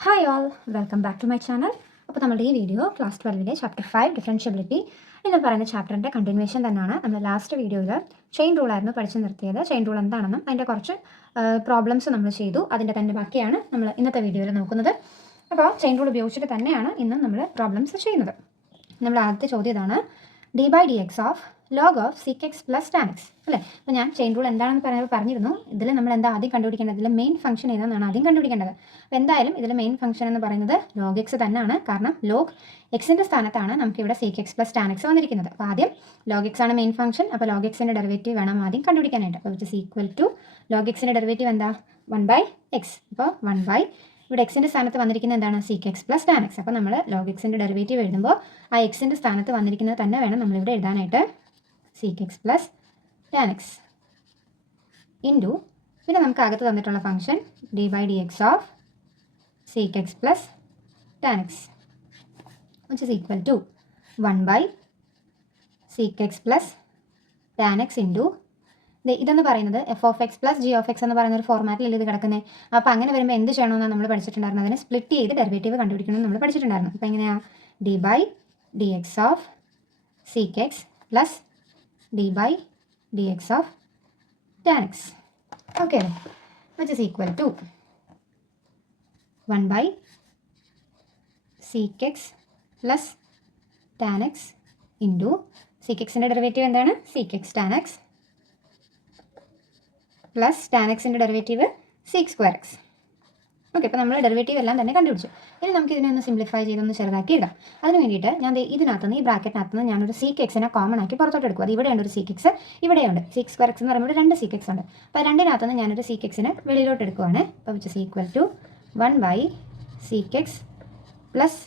Hi all, welcome back to my channel. അപ്പോൾ നമ്മുടെ ഈ വീഡിയോ ക്ലാസ് 12 ചാപ്റ്റർ 5 ഡിഫറൻഷ്യബിലിറ്റി എന്ന് പറയുന്ന ചാപ്റ്ററിൻ്റെ കണ്ടിന്യൂവേഷൻ തന്നെയാണ്. നമ്മൾ ലാസ്റ്റ് വീഡിയോയിൽ ചെയിൻ റൂൾ ആയിരുന്നു പഠിച്ചു നിർത്തിയത്. ചെയിൻ റൂൾ എന്താണെന്നും അതിൻ്റെ കുറച്ച് പ്രോബ്ലംസ് നമ്മൾ ചെയ്തു. അതിൻ്റെ തന്നെ ബാക്കിയാണ് നമ്മൾ ഇന്നത്തെ വീഡിയോയിൽ നോക്കുന്നത്. അപ്പോൾ ചെയിൻ റൂൾ ഉപയോഗിച്ചിട്ട് തന്നെയാണ് ഇന്ന് നമ്മൾ പ്രോബ്ലംസ് ചെയ്യുന്നത്. നമ്മൾ ആദ്യത്തെ ചോദ്യം ഇതാണ്: d by d x of log of sec x plus tan x അല്ലേ. അപ്പോൾ ഞാൻ ചെയിൻ റൂൾ എന്താണെന്ന് പറഞ്ഞിരുന്നു. ഇതിൽ നമ്മൾ എന്താ ആദ്യം കണ്ടുപിടിക്കേണ്ടത്? ഇതിൽ മെയിൻ ഫംഗ്ഷൻ ഏതാണെന്നാണ് ആദ്യം കണ്ടുപിടിക്കേണ്ടത്. അപ്പോൾ എന്തായാലും ഇതിൽ മെയിൻ ഫംഗ്ഷൻ എന്ന് പറയുന്നത് ലോഗ് എക്സ് തന്നെയാണ്. കാരണം ലോഗ് എക്സിൻ്റെ സ്ഥാനത്താണ് നമുക്ക് ഇവിടെ sec x plus tan x വന്നിരിക്കുന്നത്. അപ്പോൾ ആദ്യം ലോഗ് എക്സ് ആണ് മെയിൻ ഫംഗ്ഷൻ. അപ്പോൾ ലോഗ് എക്സിൻ്റെ ഡെറിവേറ്റീവ് വേണം ആദ്യം കണ്ടുപിടിക്കാനായിട്ട്. അപ്പോൾ which is equal to log എക്സിൻ്റെ ഡെറിവേറ്റീവ് എന്താ? 1/x. അപ്പോൾ 1 ഇവിടെ എക്സിൻ്റെ സ്ഥാനത്ത് വന്നിരിക്കുന്നത് എന്താണ്? Sec x plus tan x. അപ്പോൾ നമ്മൾ ലോഗ് എക്സിൻ്റെ ഡെറിവേറ്റീവ് എഴുതുമ്പോൾ ആ എക്സിൻ്റെ സ്ഥാനത്ത് വന്നിരിക്കുന്നത് തന്നെ വേണം നമ്മളിവിടെ എഴുതാനായിട്ട്. Sec x plus tan x into പിന്നെ നമുക്ക് അകത്ത് തന്നിട്ടുള്ള function d by d x of sec x plus tan x which is equal to 1/സിക് x plus tan x into ഇതെന്ന് പറയുന്നത് f of x plus g of x എന്ന് പറയുന്ന ഒരു ഫോർമാറ്റിൽ ഇത് കിടക്കുന്നത്. അപ്പോൾ അങ്ങനെ വരുമ്പോൾ എന്ത് ചെയ്യണമെന്നാണ് നമ്മൾ പഠിച്ചിട്ടുണ്ടായിരുന്നു? അതിനെ സ്പ്ലിറ്റ് ചെയ്ത് ഡെറിവേറ്റീവ് കണ്ടുപിടിക്കണമെന്ന് നമ്മൾ പഠിച്ചിട്ടുണ്ടായിരുന്നു. അപ്പോൾ എങ്ങനെയാണ്? D by d x of sec x plus d by d x of tan x. Okay, which is equal to 1/സിക് x plus tan x into sec എക്സിൻ്റെ ഡെറിവേറ്റീവ് എന്താണ്? Sec x tan x plus tan എക്സിൻ്റെ derivative sec square x. Okay, അപ്പോൾ നമ്മൾ derivative എല്ലാം തന്നെ കണ്ടുപിടിച്ചു. ഇനി നമുക്ക് ഇതിനെ ഒന്ന് സിംപ്ലിഫൈ ചെയ്തൊന്ന് ചെറുതാക്കി ഇടാം. അതിന് വേണ്ടിയിട്ട് ഞാൻ ഇതിനകത്തുനിന്ന് ഈ ബ്രാക്കറ്റിനകത്തുനിന്ന് ഞാനൊരു സിക് എക്സിനെ കോമൺ ആക്കി പുറത്തോട്ട് എടുക്കും. അത് ഇവിടെയുണ്ട് ഒരു സിക് എക്സ്, ഇവിടെയുണ്ട് സിക് സ്ക്വയർ എക്സ് എന്ന് പറയുമ്പോൾ രണ്ട് സിക് എക്സ് ഉണ്ട്. അപ്പോൾ രണ്ടിനകത്തുനിന്ന് ഞാനൊരു സിക് എക്സിനെ വെളിയിലോട്ട് എടുക്കുവാണ്. അപ്പോൾ വിച്ച് ഇസ് ഈക്വൽ ടു 1/സിക് x plus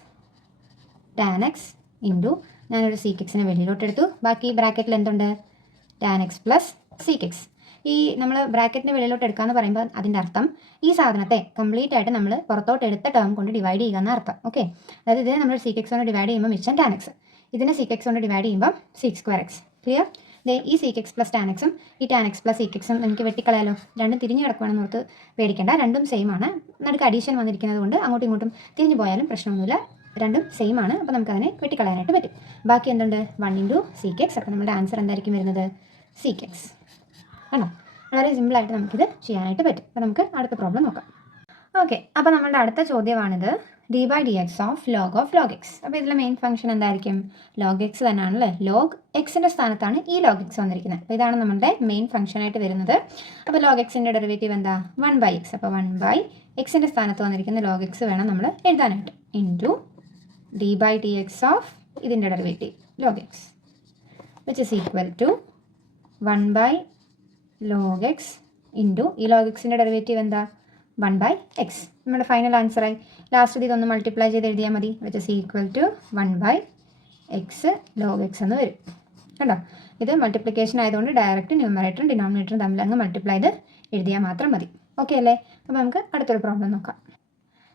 tan x into ഞാനൊരു സിക് എക്സിനെ വെളിയിലോട്ട് എടുത്തു. ബാക്കി ബ്രാക്കറ്റിൽ എന്തുണ്ട്? Tan x plus sec x. ഈ നമ്മൾ ബ്രാക്കറ്റിന് വെളിയിലോട്ട് എടുക്കാമെന്ന് പറയുമ്പോൾ അതിൻ്റെ അർത്ഥം ഈ സാധനത്തെ കംപ്ലീറ്റ് ആയിട്ട് നമ്മൾ പുറത്തോട്ട് എടുത്ത ടേം കൊണ്ട് ഡിവൈഡ് ചെയ്യുക എന്ന അർത്ഥം. ഓക്കെ, അതായത് ഇതിനെ നമ്മൾ സിക് എക്സ് കൊണ്ട് ഡിവൈഡ് ചെയ്യുമ്പോൾ മിച്ചം ടാൻ എക്സ്, ഇതിനെ സിക് എക്സ് കൊണ്ട് ഡിവൈഡ് ചെയ്യുമ്പോൾ സിക് സ്ക്വയർ എക്സ്. ക്ലിയർ? ഈ സിക് എക്സ് പ്ലസ് ടാൻ എക്സും ഈ ടാൻ എക്സ് പ്ലസ് സിക് എക്സും എനിക്ക് വെട്ടിക്കളയാലോ. രണ്ടും തിരിഞ്ഞ് കിടക്കുകയാണെന്ന് ഓർത്ത് പേടിക്കേണ്ട, രണ്ടും സെയിം ആണ്. നടുക്ക് അഡീഷൻ വന്നിരിക്കുന്നത് കൊണ്ട് അങ്ങോട്ടും ഇങ്ങോട്ടും തിരിഞ്ഞു പോയാലും പ്രശ്നമൊന്നുമില്ല, രണ്ടും സെയിം ആണ്. അപ്പോൾ നമുക്കതിനെ വെട്ടിക്കളയാനായിട്ട് പറ്റും. ബാക്കി എന്തുണ്ട്? 1 × സിക് എക്സ്. അപ്പോൾ നമ്മുടെ ആൻസർ എന്തായിരിക്കും വരുന്നത്? സിക് എക്സ് ആണോ? വളരെ സിമ്പിളായിട്ട് നമുക്കിത് ചെയ്യാനായിട്ട് പറ്റും. അപ്പോൾ നമുക്ക് അടുത്ത പ്രോബ്ലം നോക്കാം. ഓക്കെ, അപ്പോൾ നമ്മുടെ അടുത്ത ചോദ്യമാണിത്: d by d x of log x. അപ്പോൾ ഇതിലെ മെയിൻ ഫംഗ്ഷൻ എന്തായിരിക്കും? ലോഗ് എക്സ് തന്നെയാണല്ലേ. ലോഗ് എക്സിൻ്റെ സ്ഥാനത്താണ് ഈ ലോഗ് എക്സ് വന്നിരിക്കുന്നത്. അപ്പോൾ ഇതാണ് നമ്മുടെ മെയിൻ ഫംഗ്ഷനായിട്ട് വരുന്നത്. അപ്പോൾ ലോഗ് എക്സിൻ്റെ ഡെറിവേറ്റീവ് എന്താ? 1/x. അപ്പോൾ 1/xൻ്റെ സ്ഥാനത്ത് വന്നിരിക്കുന്ന ലോഗ് എക്സ് വേണം നമ്മൾ എഴുതാനായിട്ട്. Into d by d x of ഇതിൻ്റെ derivative log x which is equal to 1/log x into ഈ ലോഗ് എക്സിൻ്റെ ഡെറിവേറ്റീവ് എന്താ? 1/x. നമ്മുടെ ഫൈനൽ ആൻസറായി. ലാസ്റ്റ് ഇതൊന്ന് മൾട്ടിപ്ലൈ ചെയ്ത് എഴുതിയാൽ മതി. വിച്ച് ഇസ് ഈക്വൽ ടു 1/x log x എന്ന് വരും. കണ്ടോ? ഇത് മൾട്ടിപ്ലിക്കേഷൻ ആയതുകൊണ്ട് ഡയറക്റ്റ് ന്യൂമറേറ്ററും ഡിനോമിനേറ്ററും തമ്മിൽ അങ്ങ് മൾട്ടിപ്ലൈ ചെയ്ത് എഴുതിയാൽ മാത്രം മതി. ഓക്കെ അല്ലേ? അപ്പോൾ നമുക്ക് അടുത്തൊരു പ്രോബ്ലം നോക്കാം.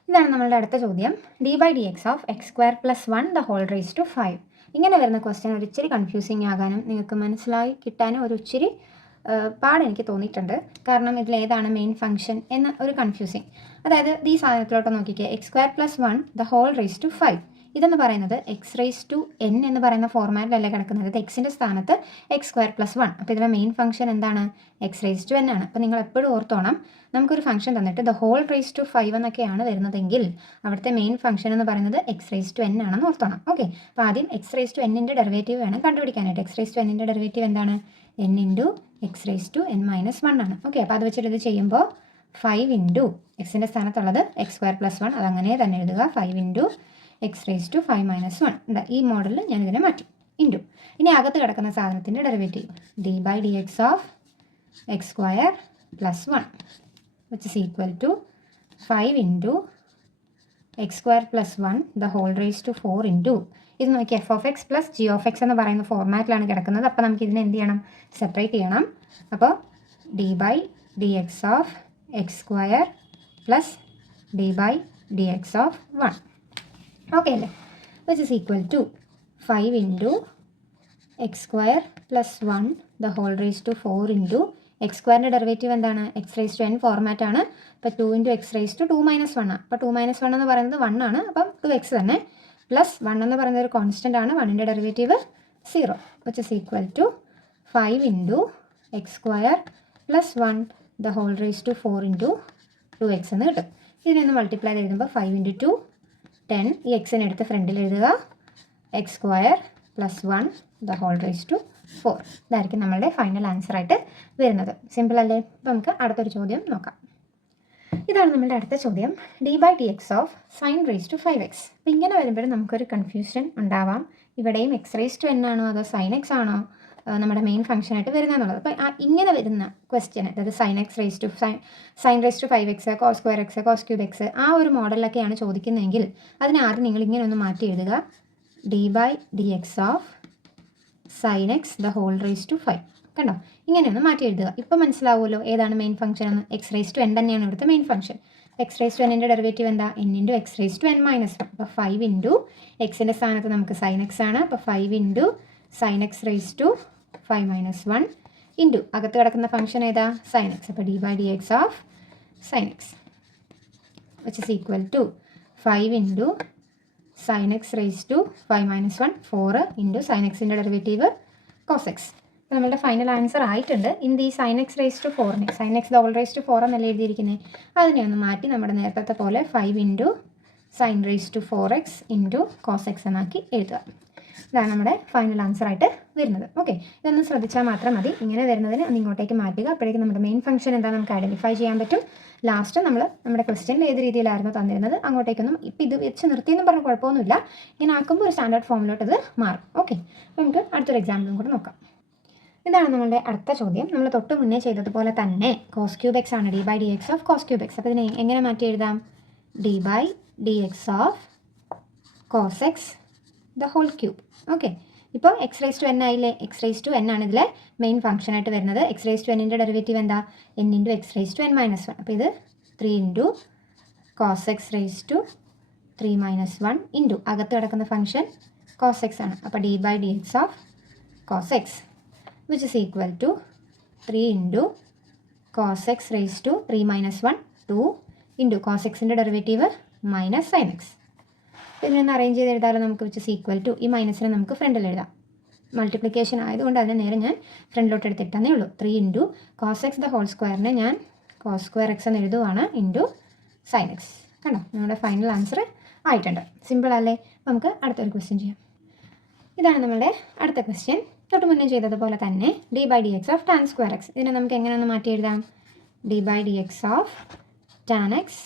ഇതാണ് നമ്മളുടെ അടുത്ത ചോദ്യം: d by d x of x square plus 1 the whole raise to 5. ഇങ്ങനെ വരുന്ന ക്വസ്റ്റ്യൻ ഒരു ഇച്ചിരി കൺഫ്യൂസിങ് ആകാനും നിങ്ങൾക്ക് മനസ്സിലായി കിട്ടാനും ഒരു ഇച്ചിരി പാടെനിക്ക് തോന്നിയിട്ടുണ്ട്. കാരണം ഇതിലേതാണ് മെയിൻ ഫംഗ്ഷൻ എന്ന ഒരു കൺഫ്യൂസിങ്. അതായത് ഈ സാധനത്തിലോട്ട് നോക്കിക്കേ, x square plus 1 the whole raise to 5. ഇതെന്ന് പറയുന്നത് എക്സ് റേസ് ടു എൻ എന്ന് പറയുന്ന ഫോർമാറ്റിലല്ലേ കിടക്കുന്നത്. അത് എക്സിൻ്റെ സ്ഥാനത്ത് എക്സ് സ്ക്വയർ പ്ലസ് 1. അപ്പോൾ ഇതിലെ മെയിൻ ഫംഗ്ഷൻ എന്താണ്? എക്സ് റേസ് ടു എൻ ആണ്. അപ്പോൾ നിങ്ങൾ എപ്പോഴും ഓർത്തോണം, നമുക്കൊരു ഫംഗ്ഷൻ തന്നിട്ട് ദ ഹോൾ റേസ് ടു 5 എന്നൊക്കെയാണ് വരുന്നതെങ്കിൽ അവിടുത്തെ മെയിൻ ഫംഗ്ഷൻ എന്ന് പറയുന്നത് എക്സ് റേസ് ടു എൻ ആണെന്ന് ഓർത്തോണം. ഓക്കെ, അപ്പോൾ ആദ്യം എക്സ് റേസ് ടു എന്നിൻ്റെ ഡെറിവേറ്റീവ് വേണം കണ്ടുപിടിക്കാനായിട്ട്. എക്സ് റേസ് ടു എന്നിൻ്റെ ഡെറിവേറ്റീവ് എന്താണ്? n into x raise to n minus 1 ആണ്. ഓക്കെ, അപ്പോൾ അത് വെച്ചിട്ട് ഇത് ചെയ്യുമ്പോൾ 5 ഇൻറ്റു എക്സിൻ്റെ സ്ഥാനത്തുള്ളത് എക്സ് സ്ക്വയർ പ്ലസ് 1, അതങ്ങനെ തന്നെ എഴുതുക. 5 into x raise to 5 minus 1 ഉണ്ട്. ഈ മോഡലിൽ ഞാനിതിനെ മാറ്റി. ഇൻറ്റു ഇനി അകത്ത് കിടക്കുന്ന സാധനത്തിൻ്റെ derivative d by d x of x square plus 1 which is equal to 5 into x square plus 1 the whole raise to 4 into ഇത് നോക്കി f of x plus g of x എന്ന് പറയുന്ന ഫോർമാറ്റിലാണ് കിടക്കുന്നത്. അപ്പോൾ നമുക്ക് ഇതിനെ എന്ത് ചെയ്യണം? സെപ്പറേറ്റ് ചെയ്യണം. അപ്പോൾ d by d x of x square plus d by d x of 1. Okay അല്ലേ? Which is equal to 5 into x square plus 1 the whole raise to 4 into x സ്ക്വയറിൻ്റെ ഡെറിവേറ്റീവ് എന്താണ്? X raise to n format ആണ്. അപ്പോൾ 2 into x raise to 2 - 1 ആണ്. അപ്പോൾ 2 - 1 എന്ന് പറയുന്നത് 1 ആണ്. അപ്പം 2x തന്നെ പ്ലസ് 1 എന്ന് പറയുന്നത് ഒരു കോൺസ്റ്റൻ്റ് ആണ്. 1ൻ്റെ derivative 0 which is equal to 5 into x square plus 1 the whole raise to 4 into 2x എന്ന് കിട്ടും. ഇതിനൊന്ന് മൾട്ടിപ്ലൈ എഴുതുമ്പോൾ 5 ഇൻറ്റു 2 10. ഈ എക്സിനെ എടുത്ത് ഫ്രണ്ടിൽ എഴുതുക. X square plus 1 the whole raise to 4. ഇതായിരിക്കും നമ്മളുടെ ഫൈനൽ ആൻസറായിട്ട് വരുന്നത്. സിമ്പിൾ അല്ലേ? അപ്പോൾ നമുക്ക് അടുത്തൊരു ചോദ്യം നോക്കാം. ഇതാണ് നമ്മളുടെ അടുത്ത ചോദ്യം. d/dx of sign raise to 5x. അപ്പോൾ ഇങ്ങനെ വരുമ്പോഴും നമുക്കൊരു കൺഫ്യൂഷൻ ഉണ്ടാവാം. ഇവിടെയും എക്സ് റേസ് ടു എൻ ആണോ അതോ സൈൻ എക്സ് ആണോ നമ്മുടെ മെയിൻ ഫംഗ്ഷനായിട്ട് വരുന്നതെന്നുള്ളത്. അപ്പോൾ ഇങ്ങനെ വരുന്ന ക്വസ്റ്റ്യൻ, അതായത് sine raise to 5x, cos square x, cos cube x, ആ ഒരു മോഡലിലൊക്കെയാണ് ചോദിക്കുന്നതെങ്കിൽ അതിന് ആദ്യം നിങ്ങൾ ഇങ്ങനെ ഒന്ന് മാറ്റി എഴുതുക. d/dx of sine x the whole raise to 5. കണ്ടോ? ഇങ്ങനെയൊന്ന് മാറ്റി എഴുതുക. ഇപ്പോൾ മനസ്സിലാവുമല്ലോ ഏതാണ് മെയിൻ ഫംഗ്ഷൻ എന്ന്. എക്സ് റേസ് ടു എൻ തന്നെയാണ് ഇവിടുത്തെ main function. X raise to എന്നിൻ്റെ ഡെറിവേറ്റീവ് എന്താ? n into x raise to n - 1. അപ്പോൾ 5 ഇൻറ്റു എക്സിൻ്റെ സ്ഥാനത്ത് നമുക്ക് സൈൻ എക്സ് ആണ്. അപ്പോൾ 5 into sine x raise to 5 - 1 into അകത്ത് കിടക്കുന്ന ഫംഗ്ഷൻ ഏതാ? Sine x. അപ്പോൾ d/dx of sine x which is equal to 5 into sine x raise to 5 - 1 4 into sine എക്സിൻ്റെ ഡെറിവേറ്റീവ് കോസ് എക്സ്. അപ്പോൾ നമ്മളുടെ ഫൈനൽ ആൻസർ ആയിട്ടുണ്ട്. In the sine x raise to 4നെ sine x double raise to 4 എന്നല്ല എഴുതിയിരിക്കുന്നത്. അതിനെ ഒന്ന് മാറ്റി നമ്മുടെ നേരത്തെ പോലെ 5 into sine raise to 4x into cos x എന്നാക്കി എഴുതുക. ഇതാണ് നമ്മുടെ ഫൈനൽ ആൻസർ ആയിട്ട് വരുന്നത്. ഓക്കെ, ഇതൊന്ന് ശ്രദ്ധിച്ചാൽ മാത്രം മതി. ഇങ്ങനെ വരുന്നതിന് ഒന്ന് ഇങ്ങോട്ടേക്ക് മാറ്റുക. അപ്പോഴേക്കും നമ്മുടെ മെയിൻ ഫംഗ്ഷൻ എന്താ നമുക്ക് ഐഡൻറ്റിഫൈ ചെയ്യാൻ പറ്റും. ലാസ്റ്റ് നമ്മൾ നമ്മുടെ ക്വസ്റ്റ്യനിൽ ഏത് രീതിയിലായിരുന്നു തന്നിരുന്നത് അങ്ങോട്ടേക്കൊന്നും ഇപ്പം ഇത് വെച്ച് നിർത്തിയെന്നും പറഞ്ഞ് കുഴപ്പമൊന്നുമില്ല. ഇങ്ങനെ ആക്കുമ്പോൾ ഒരു സ്റ്റാൻഡേർഡ് ഫോമിലോട്ട് ഇത് മാറും. ഓക്കെ, അപ്പോൾ നമുക്ക് അടുത്തൊരു എക്സാമ്പിളും കൂടെ നോക്കാം. ഇതാണ് നമ്മളുടെ അടുത്ത ചോദ്യം. നമ്മൾ തൊട്ട് മുന്നേ ചെയ്തതുപോലെ തന്നെ കോസ് ക്യൂബ് എക്സ് ആണ് d/dx of cos cube X. അപ്പോൾ ഇതിനെ എങ്ങനെ മാറ്റി എഴുതാം? d/dx of cos x the whole cube. Okay, ഇപ്പോൾ എക്സ് റേസ് ടു എൻ ആയില്ലേ? എക്സ് റേസ് ടു എൻ ആണ് ഇതിലെ മെയിൻ ഫംഗ്ഷനായിട്ട് വരുന്നത്. എക്സ് റേസ് ടു എന്നിൻ്റെ ഡെറിവേറ്റീവ് എന്താ? n into x raise to n - 1. അപ്പോൾ ഇത് 3 into cos x raise to 3 - 1 into അകത്ത് കിടക്കുന്ന ഫംഗ്ഷൻ കോസ് എക്സ് ആണ്. അപ്പോൾ d/dx of cos x which is equal to 3 into cos x raised to 3 - 1 2 into cos xൻ്റെ derivative minus sine x. ഇതിനൊന്ന് arrange ചെയ്ത് എഴുതാമല്ലോ നമുക്ക്. which is equal to ഈ മൈനസിനെ നമുക്ക് ഫ്രണ്ടിൽ എഴുതാം. മൾട്ടിപ്ലിക്കേഷൻ ആയതുകൊണ്ട് അതിനെ നേരെ ഞാൻ ഫ്രണ്ടിലോട്ട് എടുത്തിട്ടേ ഉള്ളൂ. 3 into cos x the whole സ്ക്വയറിനെ ഞാൻ കോസ് സ്ക്വയർ എക്സ് എന്ന് എഴുതുവാണ് ഇൻറ്റു സൈൻ എക്സ്. കണ്ടോ? നമ്മുടെ ഫൈനൽ ആൻസർ ആയിട്ടുണ്ട്. സിമ്പിൾ അല്ലേ? നമുക്ക് അടുത്തൊരു ക്വസ്റ്റ്യൻ ചെയ്യാം. ഇതാണ് നമ്മളുടെ അടുത്ത ക്വസ്റ്റ്യൻ. തൊട്ട് മുന്നേ ചെയ്തതുപോലെ തന്നെ d/dx of tan square X. ഇതിനെ നമുക്ക് എങ്ങനെയൊന്ന് മാറ്റി എഴുതാം? d/dx of tan x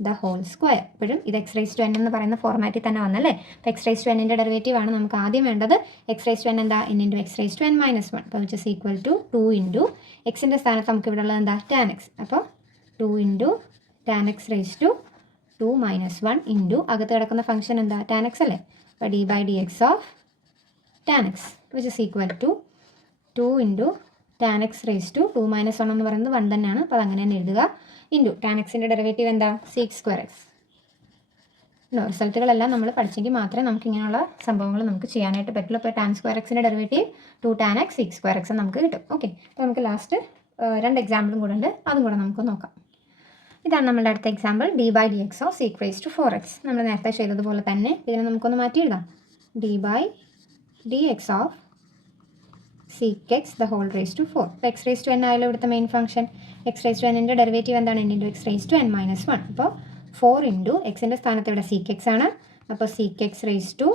the whole square. ഇപ്പോഴും ഇത് എക്സ് റേസ് ടു എൻ എന്ന് പറയുന്ന ഫോർമാറ്റിൽ തന്നെ വന്നല്ലേ? അപ്പോൾ എക്സ് റേസ് ടു എന്നിൻ്റെ ഡെറിവേറ്റീവ് ആണ് നമുക്ക് ആദ്യം വേണ്ടത്. എക്സ് റേസ് ടു എൻ എന്താ? n into x raise to n - 1. അപ്പോൾ which is equal to 2 into എക്സിൻ്റെ സ്ഥാനത്ത് നമുക്ക് ഇവിടെ ഉള്ളത് എന്താ? Tan x. അപ്പോൾ 2 into tan x raise to 2 - 1 into അകത്ത് കിടക്കുന്ന ഫംഗ്ഷൻ എന്താ? ടാൻ എക്സ് അല്ലേ? അപ്പോൾ d/dx of tan x which is equal to 2 into tan x raised to 2 - 1 എന്ന് പറയുന്നത് 1 തന്നെയാണ്. അപ്പോൾ അതങ്ങനെ തന്നെ എഴുതുക. ഇൻറ്റു ടാൻ എക്സിൻ്റെ ഡെറിവേറ്റീവ് എന്താ? sec square x. റിസൾട്ടുകളെല്ലാം നമ്മൾ പഠിച്ചെങ്കിൽ മാത്രമേ നമുക്ക് ഇങ്ങനെയുള്ള സംഭവങ്ങൾ നമുക്ക് ചെയ്യാനായിട്ട് പറ്റുള്ളൂ. അപ്പോൾ ടാൻ സ്ക്വയർ എക്സിൻ്റെ derivative 2 tan x sec square X നമുക്ക് കിട്ടും. ഓക്കെ, അപ്പോൾ നമുക്ക് ലാസ്റ്റ് 2 എക്സാമ്പിളും കൂടെ ഉണ്ട്. അതും കൂടെ നമുക്ക് നോക്കാം. ഇതാണ് നമ്മുടെ അടുത്ത example. d/dx of sec raised to 4x. നമ്മൾ നേരത്തെ ചെയ്തതുപോലെ തന്നെ ഇതിനെ നമുക്കൊന്ന് മാറ്റി എഴുതാം. d/dx of sec x the whole raised to 4. അപ്പോൾ എക്സ് റേസ് ടു എൻ ആയാലും ഇവിടുത്തെ main function. X raise to എന്നിൻ്റെ ഡെറിവേറ്റീവ് എന്താണ്? n into x raise to n - 1. അപ്പോൾ 4 ഇൻറ്റു എക്സിൻ്റെ സ്ഥാനത്ത് ഇവിടെ sec x ആണ്. അപ്പോൾ sec x raise to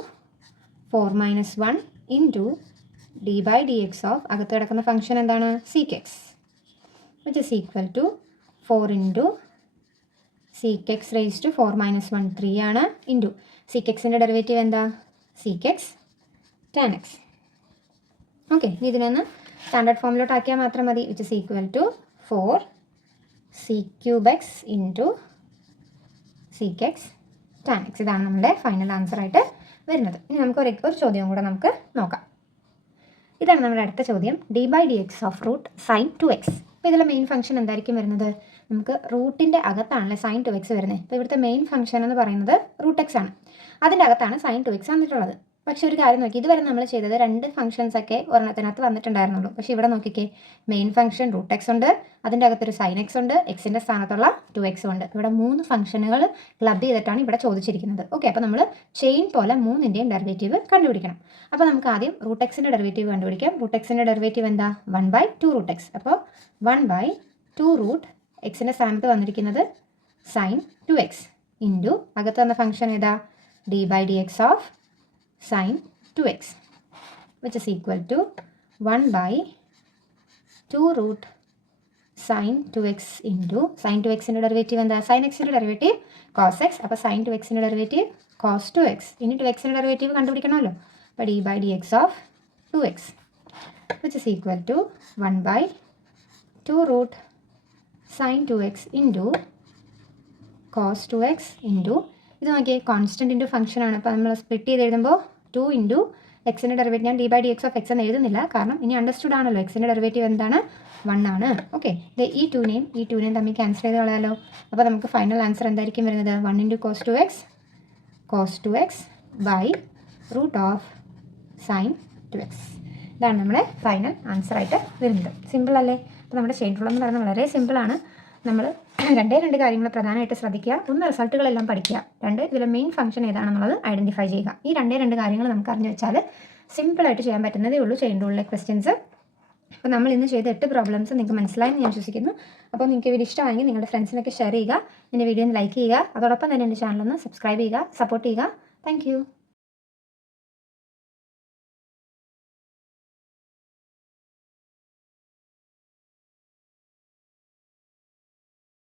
4 - 1 into d/dx of അകത്ത് കിടക്കുന്ന ഫംഗ്ഷൻ എന്താണ്? sec x which is equal to 4 into sec x raise to 4 - 1 3 ആണ് ഇൻറ്റു sec xൻ്റെ ഡെറിവേറ്റീവ് എന്താ? sec x tan x. Okay, ഇനി ഇതിനൊന്ന് സ്റ്റാൻഡേർഡ് ഫോമിലോട്ട് ആക്കിയാൽ മാത്രം മതി. Which is equal to 4 sec cube x into sec x tan x. ഇതാണ് നമ്മുടെ ഫൈനൽ ആൻസർ ആയിട്ട് വരുന്നത്. ഇനി നമുക്ക് ഒരു ചോദ്യം കൂടെ നമുക്ക് നോക്കാം. ഇതാണ് നമ്മുടെ അടുത്ത ചോദ്യം. d/dx of root sine 2x. അപ്പോൾ ഇതിലെ മെയിൻ ഫംഗ്ഷൻ എന്തായിരിക്കും വരുന്നത്? നമുക്ക് റൂട്ടിൻ്റെ അകത്താണല്ലേ സൈൻ 2x വരുന്നത്. അപ്പോൾ ഇവിടുത്തെ മെയിൻ ഫംഗ്ഷൻ എന്ന് പറയുന്നത് റൂട്ട് എക്സ് ആണ്. അതിൻ്റെ അകത്താണ് സൈൻ 2x വന്നിട്ടുള്ളത്. പക്ഷേ ഒരു കാര്യം നോക്കി, ഇതുവരെ നമ്മൾ ചെയ്തത് 2 ഫംഗ്ഷൻസ് ഒക്കെ ഒരെണ്ണത്തിനകത്ത് വന്നിട്ടുണ്ടായിരുന്നുള്ളൂ. പക്ഷേ ഇവിടെ നോക്കിക്കേ, മെയിൻ ഫംഗ്ഷൻ റൂട്ട് എക്സ് ഉണ്ട്, അതിൻ്റെ അകത്തൊരു സൈൻ എക്സ് ഉണ്ട്, എക്സിൻ്റെ സ്ഥാനത്തുള്ള 2x ഉണ്ട്. ഇവിടെ 3 ഫംഗ്ഷനുകൾ ക്ലബ് ചെയ്തിട്ടാണ് ഇവിടെ ചോദിച്ചിരിക്കുന്നത്. ഓക്കെ, അപ്പോൾ നമ്മൾ ചെയിൻ പോലെ 3ൻ്റെയും ഡെറിവേറ്റീവ് കണ്ടുപിടിക്കണം. അപ്പോൾ നമുക്ക് ആദ്യം റൂട്ട് എക്സിൻ്റെ ഡെറിവേറ്റീവ് കണ്ടുപിടിക്കാം. റൂട്ട് എക്സിൻ്റെ ഡെറിവേറ്റീവ് എന്താ? 1/2 റൂട്ട് എക്സ്. അപ്പോൾ 1/2 റൂട്ട് എക്സിൻ്റെ സ്ഥാനത്ത് വന്നിരിക്കുന്നത് സൈൻ 2x ഇൻറ്റു അകത്ത് വന്ന ഫംഗ്ഷൻ ഏതാ? d/dx of sin 2x, which is equal to 1/2 root sin 2x into sin 2xൻ്റെ ഡെറിവേറ്റീവ് എന്താ? sin xൻ്റെ ഡെറിവേറ്റീവ് cos x. അപ്പോൾ sin 2xൻ്റെ ഡെറിവേറ്റീവ് cos 2x. ഇനി 2xൻ്റെ ഡെറിവേറ്റീവ് കണ്ടുപിടിക്കണമല്ലോ. അപ്പോൾ d/dx of 2x, which is equal to 1/2 root sin 2x into cos 2x into ഇത് നോക്കിയേ, കോൺസ്റ്റൻറ്റ് ഇൻറ്റു ഫംഗ്ഷനാണ്. അപ്പോൾ നമ്മൾ സ്പ്ലിറ്റ് ചെയ്ത് എഴുതുമ്പോൾ 2 ഇൻറ്റു എക്സിൻ്റെ ഡെറിവേറ്റീവ്, ഞാൻ d/dx ഓഫ് എക്സ് എന്ന് എഴുതുന്നില്ല, കാരണം ഇനി അണ്ടർസ്റ്റുഡ് ആണല്ലോ, എക്സിൻ്റെ ഡെറിവേറ്റീവ് എന്താണ്? 1 ആണ്. ഓക്കെ, ഈ 2നെയും തമ്മിൽ ക്യാൻസൽ ചെയ്ത് കളയാലോ. അപ്പോൾ നമുക്ക് ഫൈനൽ ആൻസർ എന്തായിരിക്കും വരുന്നത്? 1 into cos 2x by root of sine 2x. ഇതാണ് നമ്മുടെ ഫൈനൽ ആൻസർ ആയിട്ട് വരുന്നത്. സിമ്പിൾ അല്ലേ? അപ്പോൾ നമ്മുടെ ചെയിൻ റൂൾ എന്ന് പറയുന്നത് വളരെ സിമ്പിളാണ്. നമ്മൾ രണ്ട് കാര്യങ്ങൾ പ്രധാനമായിട്ട് ശ്രദ്ധിക്കുക. ഒന്ന്, റിസൾട്ടുകളെല്ലാം പഠിക്കുക. 2, ഇതിലെ മെയിൻ ഫംഗ്ഷൻ ഏതാണെന്നുള്ളത് ഐഡൻറ്റിഫൈ ചെയ്യുക. ഈ രണ്ട് കാര്യങ്ങൾ നമുക്ക് അറിഞ്ഞു വെച്ചാൽ സിമ്പിളായിട്ട് ചെയ്യാൻ പറ്റുന്നതേ ഉള്ളൂ ചെയിൻ റൂളിലെ ക്വസ്റ്റ്യൻസ്. അപ്പോൾ നമ്മൾ ഇന്ന് ചെയ്ത 8 പ്രോബ്ലംസ് നിങ്ങൾക്ക് മനസ്സിലായെന്ന് ഞാൻ വിശ്വസിക്കുന്നു. അപ്പോൾ നിങ്ങൾക്ക് വീഡിയോ ഇഷ്ടമായെങ്കിൽ നിങ്ങളുടെ ഫ്രണ്ട്സിനൊക്കെ ഷെയർ ചെയ്യുക, എൻ്റെ വീഡിയോ ഒന്ന് ലൈക്ക് ചെയ്യുക, അതോടൊപ്പം തന്നെ എൻ്റെ ചാനലൊന്ന് സബ്സ്ക്രൈബ് ചെയ്യുക, സപ്പോർട്ട് ചെയ്യുക. താങ്ക്